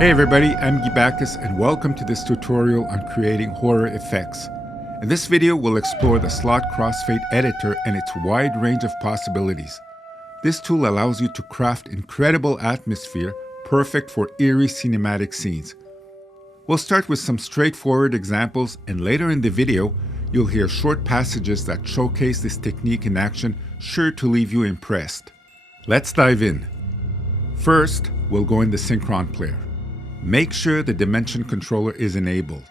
Hey everybody, I'm Guy Bacchus and welcome to this tutorial on creating horror effects. In this video, we'll explore the Slot Crossfade Editor and its wide range of possibilities. This tool allows you to craft incredible atmosphere, perfect for eerie cinematic scenes. We'll start with some straightforward examples, and later in the video, you'll hear short passages that showcase this technique in action, sure to leave you impressed. Let's dive in. First, we'll go in the Synchron player. Make sure the dimension controller is enabled.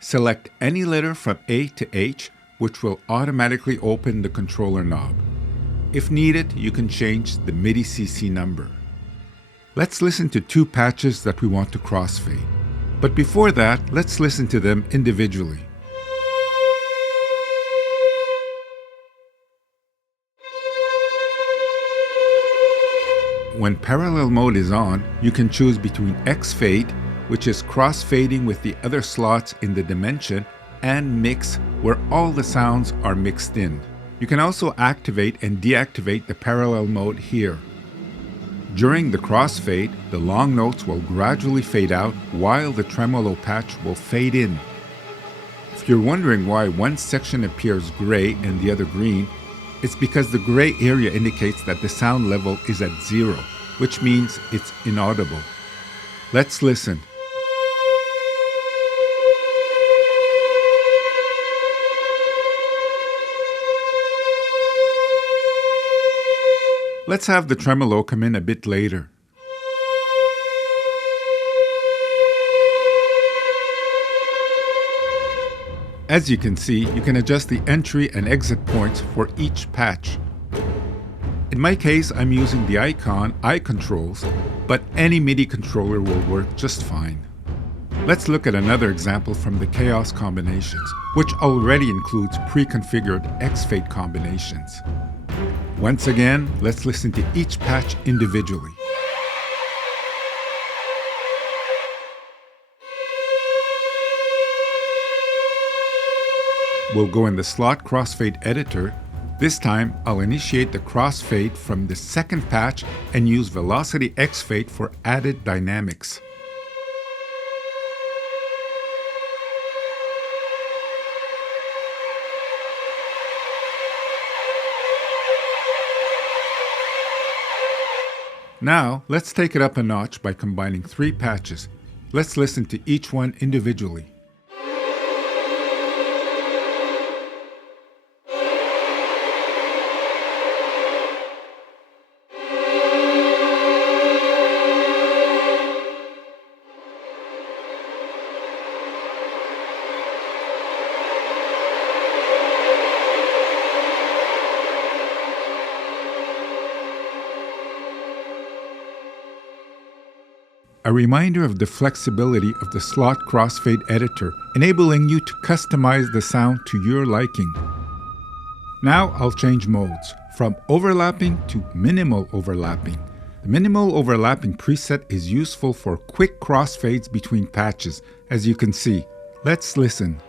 Select any letter from A to H, which will automatically open the controller knob. If needed, you can change the MIDI CC number. Let's listen to two patches that we want to crossfade. But before that, let's listen to them individually. When parallel mode is on, you can choose between X-Fade, which is cross-fading with the other slots in the dimension, and Mix, where all the sounds are mixed in. You can also activate and deactivate the parallel mode here. During the crossfade, the long notes will gradually fade out while the tremolo patch will fade in. If you're wondering why one section appears gray and the other green, it's because the gray area indicates that the sound level is at 0, which means it's inaudible. Let's listen. Let's have the tremolo come in a bit later. As you can see, you can adjust the entry and exit points for each patch. In my case, I'm using the Icon eye controls, but any MIDI controller will work just fine. Let's look at another example from the Chaos combinations, which already includes pre-configured X-Fade combinations. Once again, let's listen to each patch individually. We'll go in the Slot Crossfade Editor. This time, I'll initiate the crossfade from the second patch and use Velocity X-Fade for added dynamics. Now, let's take it up a notch by combining 3 patches. Let's listen to each one individually. A reminder of the flexibility of the Slot Crossfade Editor, enabling you to customize the sound to your liking. Now I'll change modes, from overlapping to minimal overlapping. The minimal overlapping preset is useful for quick crossfades between patches, as you can see. Let's listen.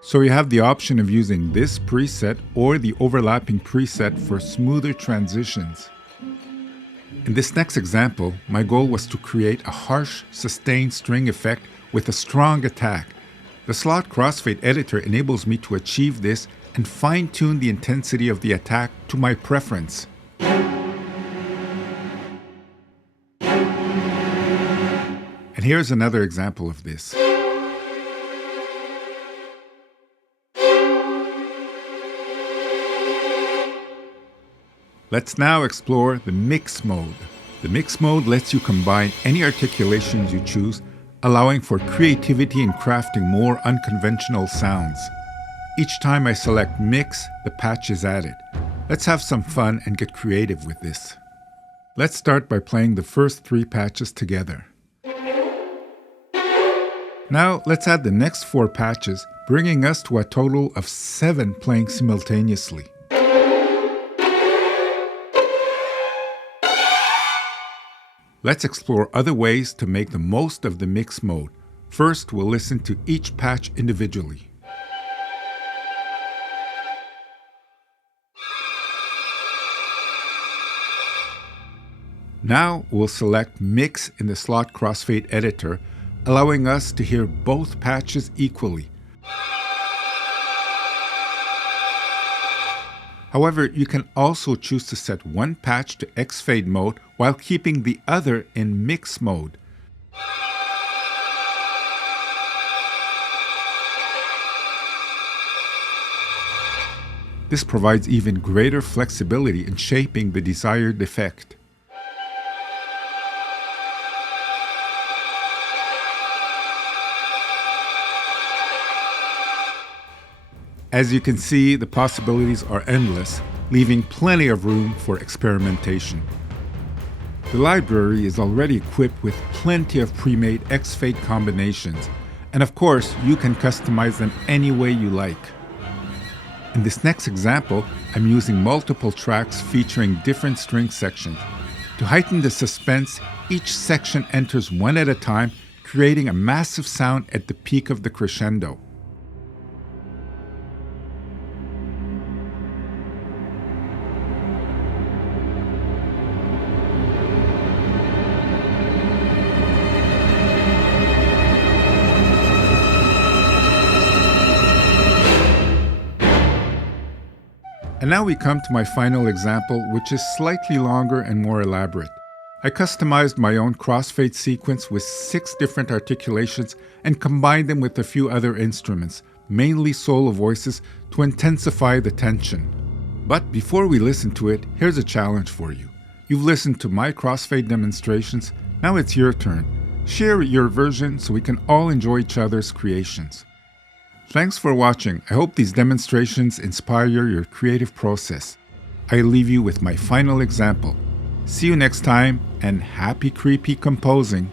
So you have the option of using this preset or the overlapping preset for smoother transitions. In this next example, my goal was to create a harsh, sustained string effect with a strong attack. The Slot Crossfade Editor enables me to achieve this and fine-tune the intensity of the attack to my preference. And here's another example of this. Let's now explore the Mix mode. The Mix mode lets you combine any articulations you choose, allowing for creativity in crafting more unconventional sounds. Each time I select Mix, the patch is added. Let's have some fun and get creative with this. Let's start by playing the first 3 patches together. Now let's add the next 4 patches, bringing us to a total of 7 playing simultaneously. Let's explore other ways to make the most of the mix mode. First, we'll listen to each patch individually. Now we'll select Mix in the Slot Crossfade editor, allowing us to hear both patches equally. However, you can also choose to set one patch to X-Fade mode while keeping the other in Mix mode. This provides even greater flexibility in shaping the desired effect. As you can see, the possibilities are endless, leaving plenty of room for experimentation. The library is already equipped with plenty of pre-made X-Fade combinations, and of course, you can customize them any way you like. In this next example, I'm using multiple tracks featuring different string sections. To heighten the suspense, each section enters one at a time, creating a massive sound at the peak of the crescendo. And now we come to my final example, which is slightly longer and more elaborate. I customized my own crossfade sequence with 6 different articulations and combined them with a few other instruments, mainly solo voices, to intensify the tension. But before we listen to it, here's a challenge for you. You've listened to my crossfade demonstrations, now it's your turn. Share your version so we can all enjoy each other's creations. Thanks for watching. I hope these demonstrations inspire your creative process. I leave you with my final example. See you next time, and happy creepy composing.